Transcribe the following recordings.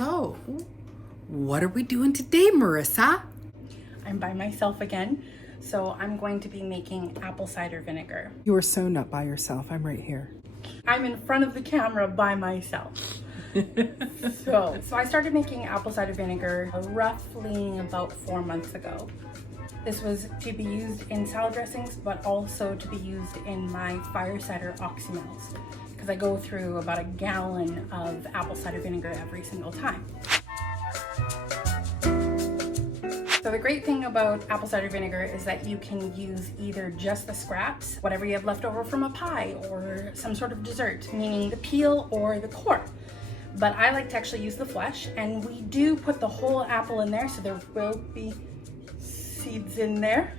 So, what are we doing today, Marissa? I'm by myself again, so I'm going to be making apple cider vinegar. You are so not by yourself. I'm right here. I'm in front of the camera by myself. So I started making apple cider vinegar roughly about 4 months ago. This was to be used in salad dressings, but also to be used in my fire cider oxymels, because I go through about a gallon of apple cider vinegar every single time. So the great thing about apple cider vinegar is that you can use either just the scraps, whatever you have left over from a pie or some sort of dessert, meaning the peel or the core. But I like to actually use the flesh, and we do put the whole apple in there, so there will be seeds in there.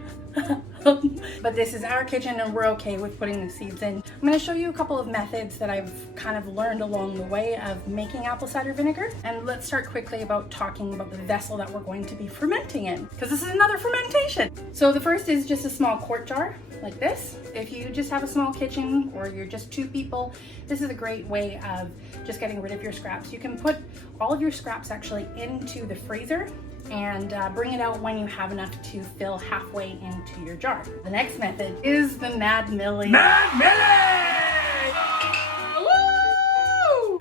But this is our kitchen and we're okay with putting the seeds in. I'm going to show you a couple of methods that I've kind of learned along the way of making apple cider vinegar. And let's start quickly about talking about the vessel that we're going to be fermenting in, because this is another fermentation. So the first is just a small quart jar like this. If you just have a small kitchen or you're just 2 people, this is a great way of just getting rid of your scraps. You can put all of your scraps actually into the freezer and bring it out when you have enough to fill halfway into your jar. The next method is the Mad Millie. Mad Millie!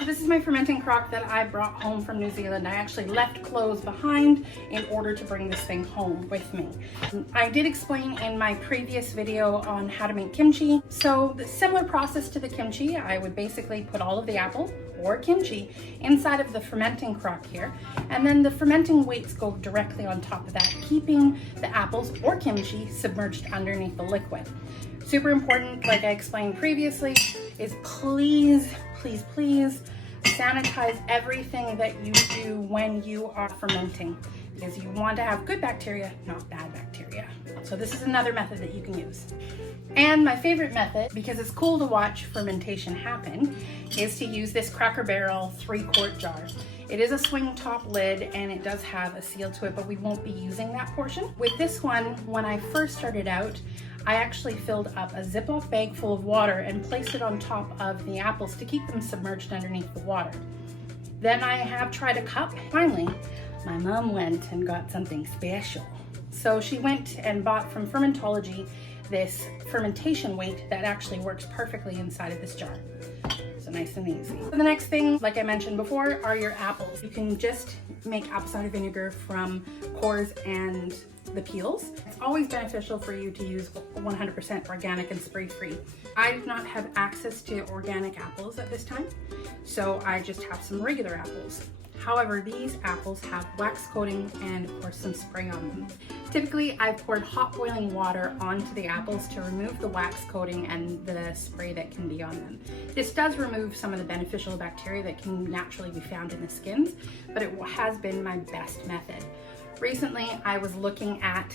This is my fermenting crock that I brought home from New Zealand. I actually left clothes behind in order to bring this thing home with me. I did explain in my previous video on how to make kimchi. So the similar process to the kimchi, I would basically put all of the apple or kimchi inside of the fermenting crock here, and then the fermenting weights go directly on top of that, keeping the apples or kimchi submerged underneath the liquid. Super important, like I explained previously, is please sanitize everything that you do when you are fermenting, because you want to have good bacteria, not bad bacteria. So this is another method that you can use. And my favorite method, because it's cool to watch fermentation happen, is to use this Cracker Barrel 3-quart jar. It is a swing top lid and it does have a seal to it, but we won't be using that portion. With this one, when I first started out, I actually filled up a Ziploc bag full of water and placed it on top of the apples to keep them submerged underneath the water. Then I have tried a cup. Finally, my mom went and got something special. So she went and bought from Fermentology this fermentation weight that actually works perfectly inside of this jar. So nice and easy. So the next thing, like I mentioned before, are your apples. You can just make apple cider vinegar from cores and the peels. It's always beneficial for you to use 100% organic and spray-free. I do not have access to organic apples at this time, so I just have some regular apples. However, these apples have wax coating and of course some spray on them. Typically, I've poured hot boiling water onto the apples to remove the wax coating and the spray that can be on them. This does remove some of the beneficial bacteria that can naturally be found in the skins, but it has been my best method. Recently, I was looking at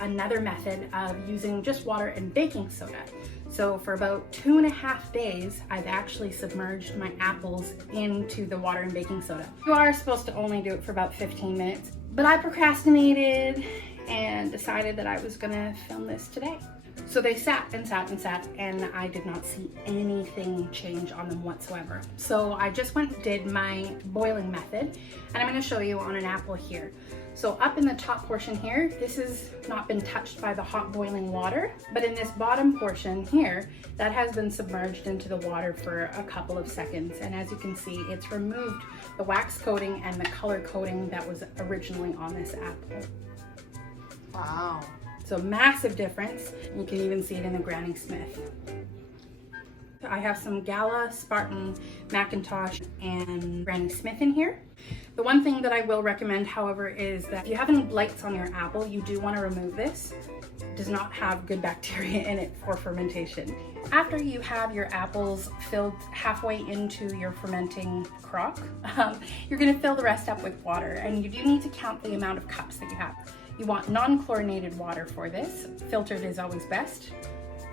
another method of using just water and baking soda. So for about 2.5 days, I've actually submerged my apples into the water and baking soda. You are supposed to only do it for about 15 minutes, but I procrastinated and decided that I was gonna film this today. So they sat and sat and sat, and I did not see anything change on them whatsoever. So I just went and did my boiling method, and I'm gonna show you on an apple here. So up in the top portion here, this has not been touched by the hot boiling water, but in this bottom portion here, that has been submerged into the water for a couple of seconds. And as you can see, it's removed the wax coating and the color coating that was originally on this apple. Wow. So massive difference. You can even see it in the Granny Smith. I have some Gala, Spartan, Macintosh, and Granny Smith in here. The one thing that I will recommend, however, is that if you have any blights on your apple, you do want to remove this. It does not have good bacteria in it for fermentation. After you have your apples filled halfway into your fermenting crock, you're going to fill the rest up with water, and you do need to count the amount of cups that you have. You want non-chlorinated water for this. Filtered is always best.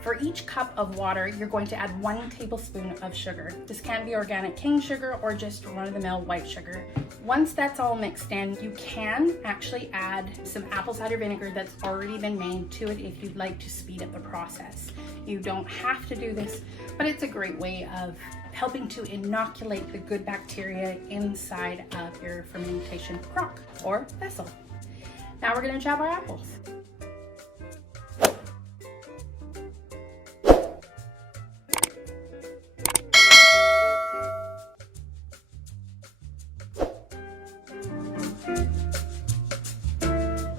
For each cup of water, you're going to add 1 tablespoon of sugar. This can be organic cane sugar or just run-of-the-mill white sugar. Once that's all mixed in, you can actually add some apple cider vinegar that's already been made to it if you'd like to speed up the process. You don't have to do this, but it's a great way of helping to inoculate the good bacteria inside of your fermentation crock or vessel. Now we're going to chop our apples.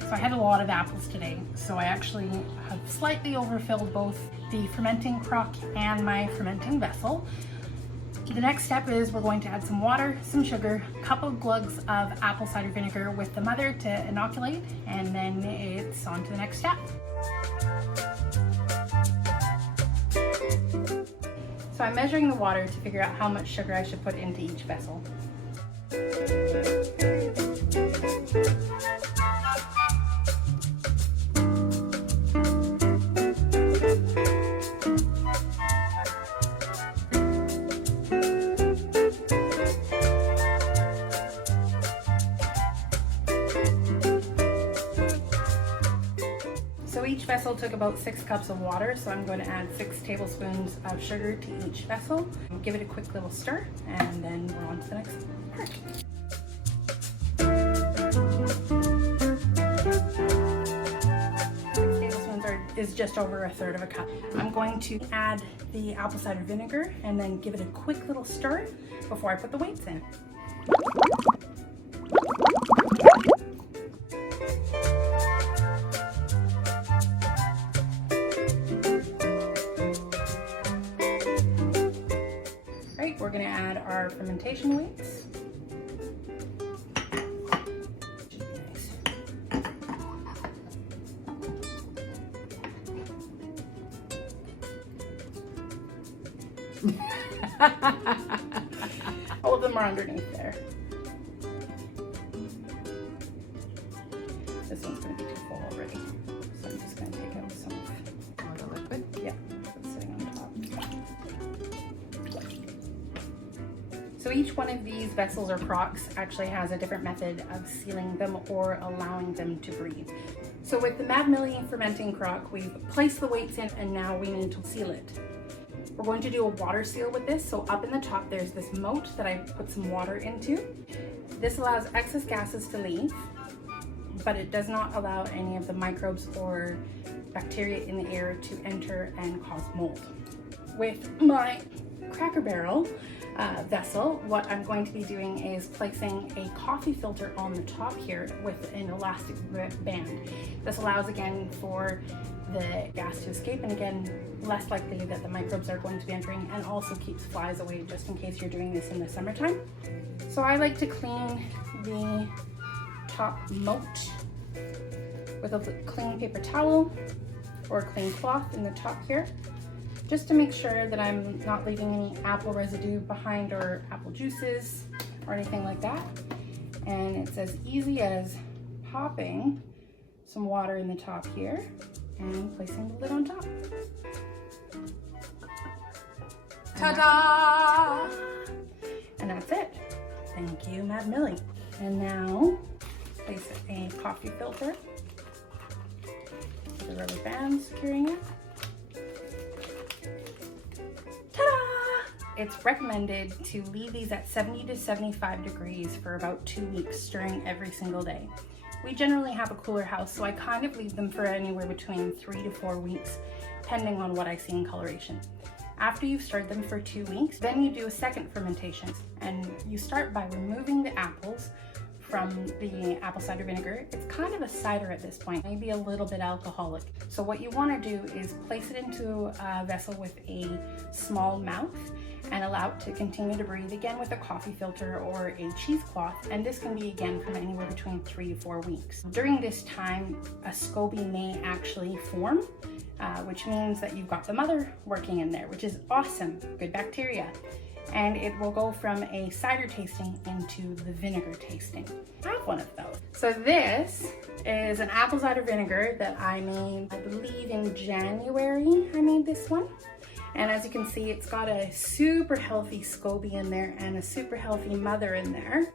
So I had a lot of apples today, so I actually have slightly overfilled both the fermenting crock and my fermenting vessel. The next step is we're going to add some water, some sugar, a couple of glugs of apple cider vinegar with the mother to inoculate, and then it's on to the next step. So I'm measuring the water to figure out how much sugar I should put into each vessel. So each vessel took about 6 cups of water, so I'm going to add 6 tablespoons of sugar to each vessel. Give it a quick little stir, and then we're on to the next part. 6 tablespoons is just over 1/3 of a cup. I'm going to add the apple cider vinegar and then give it a quick little stir before I put the weights in. We're going to add our fermentation weights. Should be nice. All of them are underneath there. This one's going to be too full already, so I'm just going to take out some of the liquid. Yeah, it's sitting on top. So each one of these vessels or crocks actually has a different method of sealing them or allowing them to breathe. So with the Mad Millie fermenting crock, we've placed the weights in and now we need to seal it. We're going to do a water seal with this. So up in the top, there's this moat that I put some water into. This allows excess gases to leave, but it does not allow any of the microbes or bacteria in the air to enter and cause mold. With my Cracker Barrel vessel, what I'm going to be doing is placing a coffee filter on the top here with an elastic band. This allows again for the gas to escape, and again less likely that the microbes are going to be entering, and also keeps flies away just in case you're doing this in the summertime. So I like to clean the top moat with a clean paper towel or a clean cloth in the top here, just to make sure that I'm not leaving any apple residue behind or apple juices or anything like that. And it's as easy as popping some water in the top here and placing the lid on top. Ta-da! And that's it. Thank you, Mad Millie. And now place a coffee filter with a rubber band securing it. It's recommended to leave these at 70 to 75 degrees for about 2 weeks, stirring every single day. We generally have a cooler house, so I kind of leave them for anywhere between 3 to 4 weeks, depending on what I see in coloration. After you've stirred them for 2 weeks, then you do a second fermentation, and you start by removing the apples from the apple cider vinegar. It's kind of a cider at this point, maybe a little bit alcoholic. So what you want to do is place it into a vessel with a small mouth and allow it to continue to breathe, again with a coffee filter or a cheesecloth, and this can be again from anywhere between 3 to 4 weeks. During this time, a SCOBY may actually form, which means that you've got the mother working in there, which is awesome, good bacteria. And it will go from a cider tasting into the vinegar tasting. I have one of those. So this is an apple cider vinegar that I made, I believe in January I made this one. And as you can see, it's got a super healthy SCOBY in there and a super healthy mother in there.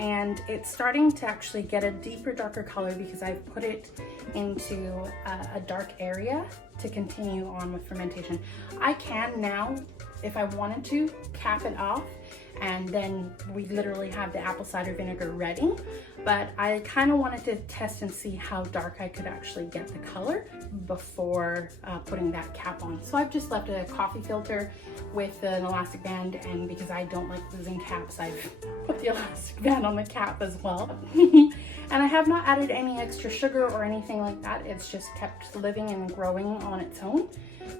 and it's starting to actually get a deeper, darker color because I've put it into a dark area to continue on with fermentation. I can now, if I wanted to, cap it off, and then we literally have the apple cider vinegar ready. But I kind of wanted to test and see how dark I could actually get the color before putting that cap on. So I've just left a coffee filter with an elastic band, and because I don't like losing caps, I've put the elastic band on the cap as well. And I have not added any extra sugar or anything like that. It's just kept living and growing on its own.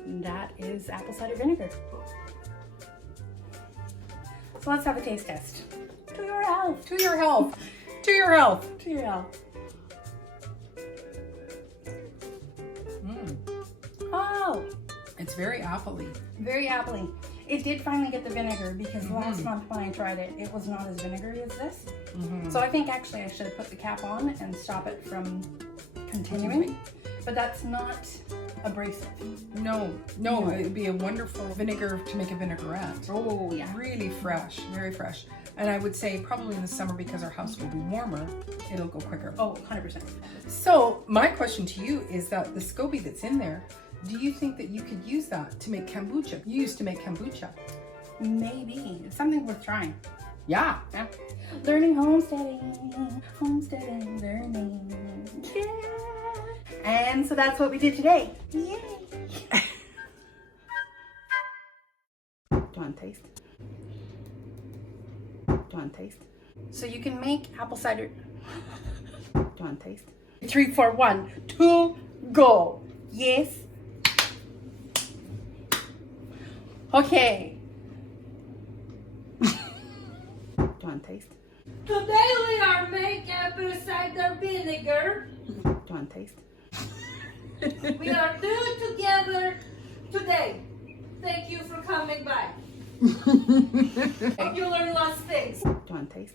And that is apple cider vinegar. So let's have a taste test. To your health. To your health. To your health. To your health. Oh, It's very appley. very appley. It did finally get the vinegar because last month when I tried it, it was not as vinegary as this. So I think actually I should have put the cap on and stop it from continuing. But that's not abrasive. No, it would be a wonderful vinegar to make a vinaigrette. Oh yeah. Really fresh, very fresh. And I would say probably in the summer, because our house will be warmer, it'll go quicker. Oh, 100%. So my question to you is that the SCOBY that's in there, do you think that you could use that to make kombucha? You used to make kombucha. Maybe. It's something worth trying. Yeah. Yeah. Learning homesteading, learning. Yeah. And so that's what we did today. Yay. Do you want to taste? Do you want to taste? So you can make apple cider. Do you want to taste? 3, 4, 1, 2, go. Yes. Okay. Do you want to taste? Today we are making apple cider vinegar. Do you want to taste? We are doing together today. Thank you for coming by. Hope you learn lots of things. Do you want to taste?